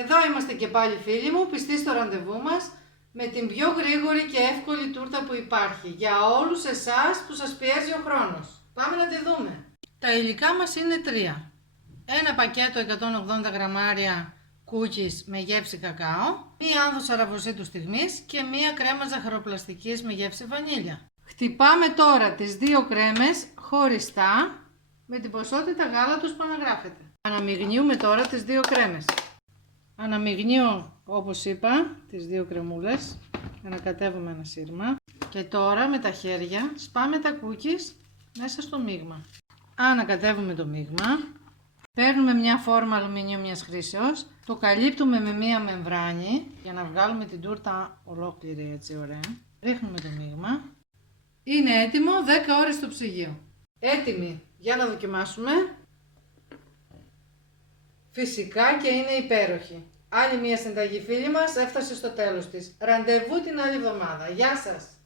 Εδώ είμαστε και πάλι φίλοι μου, πιστοί στο ραντεβού μας, με την πιο γρήγορη και εύκολη τούρτα που υπάρχει, για όλους εσάς που σας πιέζει ο χρόνος. Πάμε να τη δούμε. Τα υλικά μας είναι τρία. Ένα πακέτο 180 γραμμάρια κούκκις με γεύση κακάο, μία άνθος αραβοσίτου στιγμής και μία κρέμα ζαχαροπλαστικής με γεύση βανίλια. Χτυπάμε τώρα τις δύο κρέμες χωριστά με την ποσότητα γάλατος που αναγράφεται. Αναμειγνύουμε τώρα τις δύο κρέμες. Αναμειγνύω, όπως είπα, τις δύο κρεμούλες, ανακατεύουμε ένα σύρμα και τώρα με τα χέρια σπάμε τα κούκκις μέσα στο μείγμα. Ανακατεύουμε το μείγμα, παίρνουμε μια φόρμα αλουμινίου μιας χρήσεως, το καλύπτουμε με μια μεμβράνη για να βγάλουμε την τούρτα ολόκληρη έτσι ωραία. Ρίχνουμε το μείγμα. Είναι έτοιμο 10 ώρες στο ψυγείο. Έτοιμη για να δοκιμάσουμε. Φυσικά και είναι υπέροχη. Άλλη μια συνταγή φίλη μας έφτασε στο τέλος της. Ραντεβού την άλλη εβδομάδα. Γεια σας!